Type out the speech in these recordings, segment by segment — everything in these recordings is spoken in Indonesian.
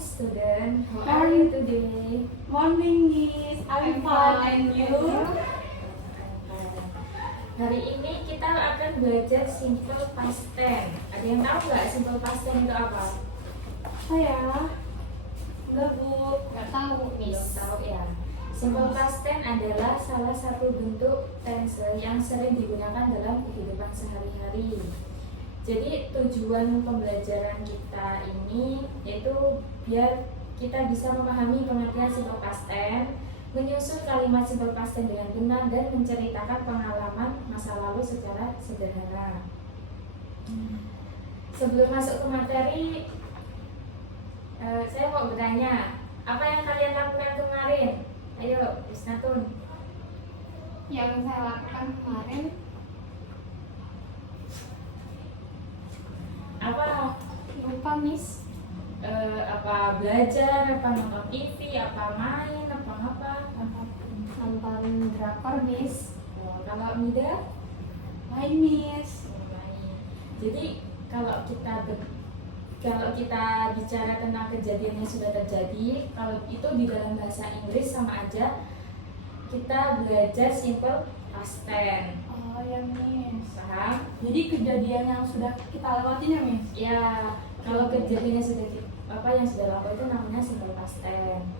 student, how are you today? Morning, Miss. I'm fine, and you? Hari ini kita akan belajar simple past tense. Ada yang tahu nggak simple past tense itu apa? Saya enggak, Bu. Nggak tahu, Miss. Belum tahu ya. Simple past tense adalah salah satu bentuk tense yang sering digunakan dalam kehidupan sehari-hari. Jadi tujuan pembelajaran kita ini yaitu biar kita bisa memahami pengertian simple past tense, menyusun kalimat simple past tense dengan benar, dan menceritakan pengalaman masa lalu secara sederhana. Sebelum masuk ke materi, saya mau bertanya, apa yang kalian lakukan kemarin? Ayo, Isnatun. Yang saya lakukan kemarin Apa? lupa, Miss. Apa belajar, apa nonton TV, apa main, apa apa? Nonton drakor, Miss. Kalau Mida? Main, Miss. Main. Jadi kalau kita bicara tentang kejadian yang sudah terjadi, kalau itu di dalam bahasa Inggris sama aja kita belajar simple past tense. Oh ya, Miss. Paham? Jadi kejadian yang sudah kita lewatin ya, Miss? Ya, kalau kejadian yang sudah lalu itu namanya simple past tense.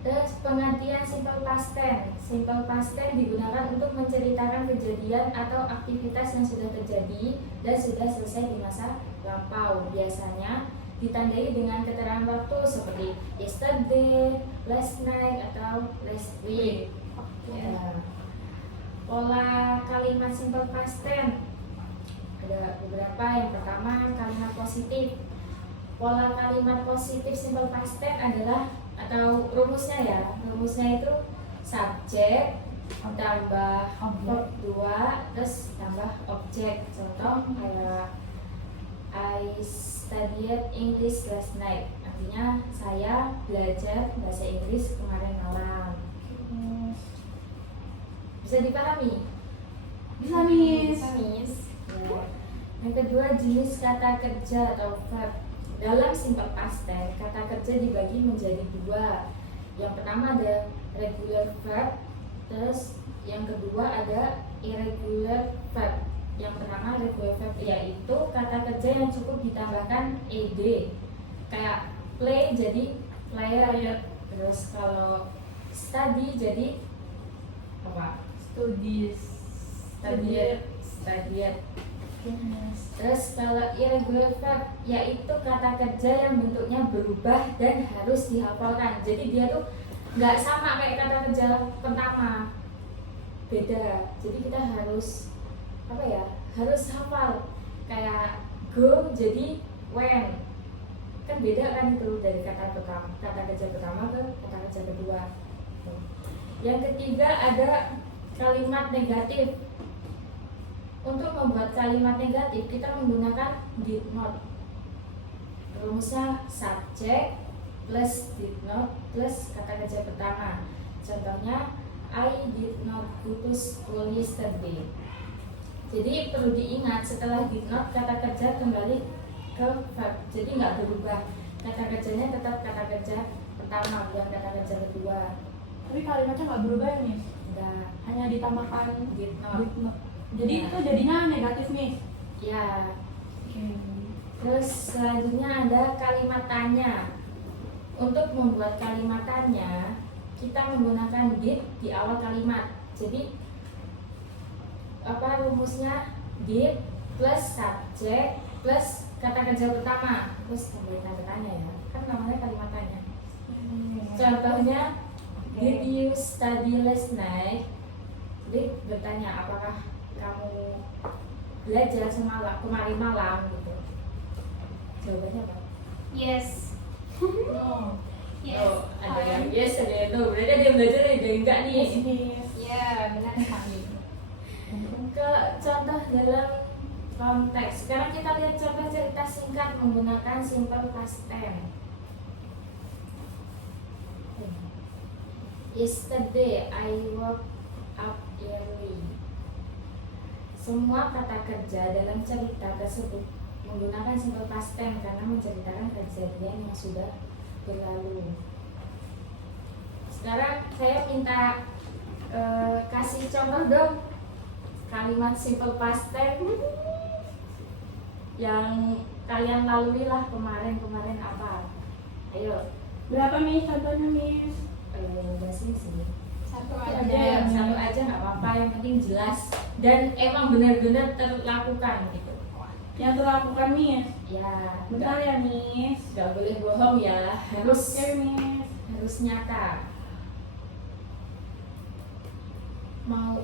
Terus pengertian simple past tense. Simple past tense digunakan untuk menceritakan kejadian atau aktivitas yang sudah terjadi dan sudah selesai di masa lampau. Biasanya ditandai dengan keterangan waktu seperti yesterday, last night, atau last week. Ya. Pola kalimat simple past tense ada beberapa. Yang pertama, kalimat positif. Pola kalimat positif simple past tense adalah, atau rumusnya itu subjek tambah verb 2 terus tambah objek. Contoh kayak I studied English last night, artinya saya belajar bahasa Inggris kemarin malam. Bisa dipahami? Bisa, Miss. Bisa, Miss. Ya. Yang kedua, jenis kata kerja atau verb. Dalam simple past tense, kata kerja dibagi menjadi dua. Yang pertama ada regular verb, terus yang kedua ada irregular verb. Yang pertama regular verb yaitu kata kerja yang cukup ditambahkan ed, kayak play jadi player. Terus kalau study jadi apa? Studied. Terus kalau irregular verb yaitu kata kerja yang bentuknya berubah dan harus dihafalkan. Jadi dia tuh nggak sama kayak kata kerja pertama, beda. Jadi kita harus harus hafal. Kayak go jadi when, kan beda kan itu dari kata kerja pertama ke kata kerja kedua. Yang ketiga ada kalimat negatif. Untuk membuat kalimat negatif kita menggunakan did not. Rumusnya subjek plus did not plus kata kerja pertama. Contohnya I did not go to school yesterday. Jadi perlu diingat, setelah did not kata kerja kembali ke verb. Jadi nggak berubah. Kata kerjanya tetap kata kerja pertama, bukan kata kerja kedua. Tapi kalimatnya nggak berubah ya, Miss? Enggak. Hanya ditambahkan Did not. Jadi Ya. itu jadinya negatif, Miss. Ya. Oke. Terus selanjutnya ada kalimat tanya. Untuk membuat kalimat tanya, kita menggunakan did di awal kalimat. Jadi rumusnya? Did plus subjek plus kata kerja pertama terus tambahin tanda tanya ya. Kan namanya kalimat tanya. Contohnya, did you study last night? Jadi bertanya, apakah kamu belajar kemarin malam gitu. Jawabannya apa? Yes. No. Yes. Oh, ada yang yes, ada yang no. Berarti ada yang belajar, ada yang enggak nih. Yes, Miss. Ya, benar sekali. Ke contoh dalam konteks. Sekarang kita lihat contoh cerita singkat menggunakan simple past tense. Yesterday I woke up early. Semua kata kerja dalam cerita tersebut menggunakan simple past tense karena menceritakan kejadian yang sudah berlalu. Sekarang saya minta kasih contoh dong kalimat simple past tense yang kalian lalui lah kemarin apa. Ayo. Berapa Miss contohnya Miss? Bahasa sih. Satu Ada aja ya Miss. satu aja nggak apa-apa, yang penting jelas dan emang benar-benar terlakukan gitu. Yang terlakukan Miss. Ya. Bentar ya Miss. Nggak boleh bohong ya, harus Oke Miss. harus nyata. Mau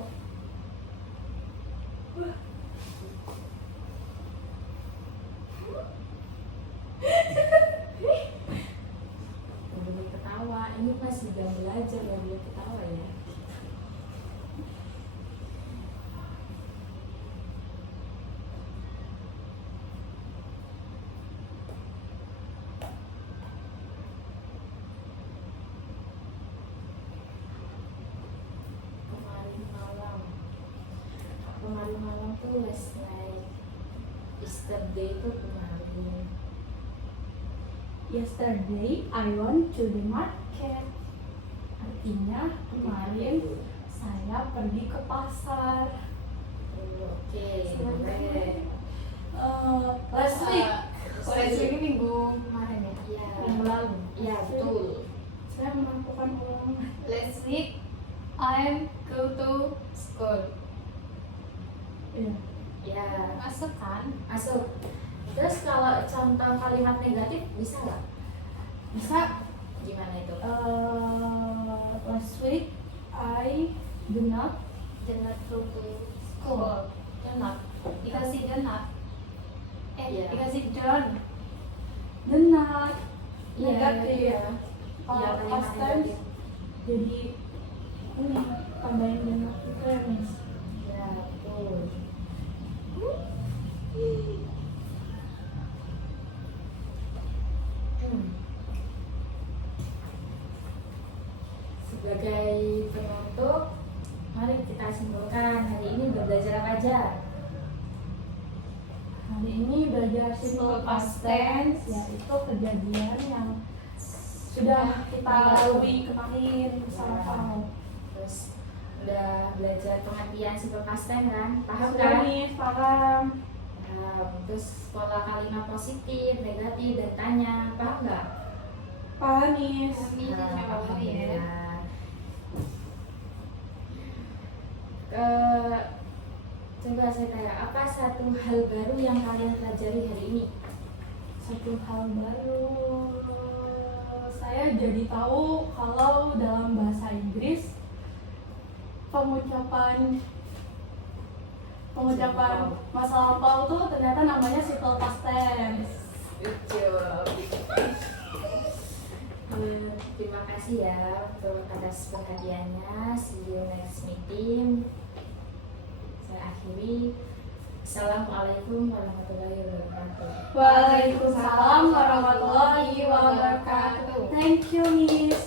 nggak boleh ketawa, ini masih jam belajar, nggak boleh ketawa ya. Kemarin malam tuh last night, yesterday itu kemarin. Yesterday I went to the market. Artinya kemarin saya pergi ke pasar. Oke, Sampai, boleh. last week. Last week ini minggu kemarin ya? Iya, Minggu lalu. iya betul. Saya melakukan ulangan. Last week I go to school. Iya. Ya, Masuk kan? masuk. Terus kalau contoh kalimat negatif bisa nggak? Bisa. Gimana itu? Last week I do not. Did not go to school. Did not. Because he did not. Iya. Because he don't. Do not. Iya, Negatif. iya. Kalau Iya, kalimat past tense negatif. jadi ini tambahin do not itu ya Miss. Ya, betul. Hmm. Sebagai penutup, mari kita simpulkan hari ini belajar apa aja. Hari ini belajar simple past tense, yaitu kejadian yang sudah kita lalui kemarin bersama kamu. Terus udah belajar pengertian simple past tense kan? Paham Sudah kan? Miss, paham. Paham. Terus pola kalimat positif, negatif, dan tanya, paham nggak? Paham Miss. Kami insya Allah ya. Alhamdulillah. Coba saya tanya, apa satu hal baru yang kalian pelajari hari ini? Satu hal baru, saya jadi tahu kalau dalam bahasa Inggris pengucapan masa lampau tuh ternyata namanya simple past tense. Lucu. Terima kasih ya untuk atas perhatiannya. See you next meeting. Saya akhiri. Assalamualaikum warahmatullahi wabarakatuh. Waalaikumsalam warahmatullahi wabarakatuh. Thank you Miss.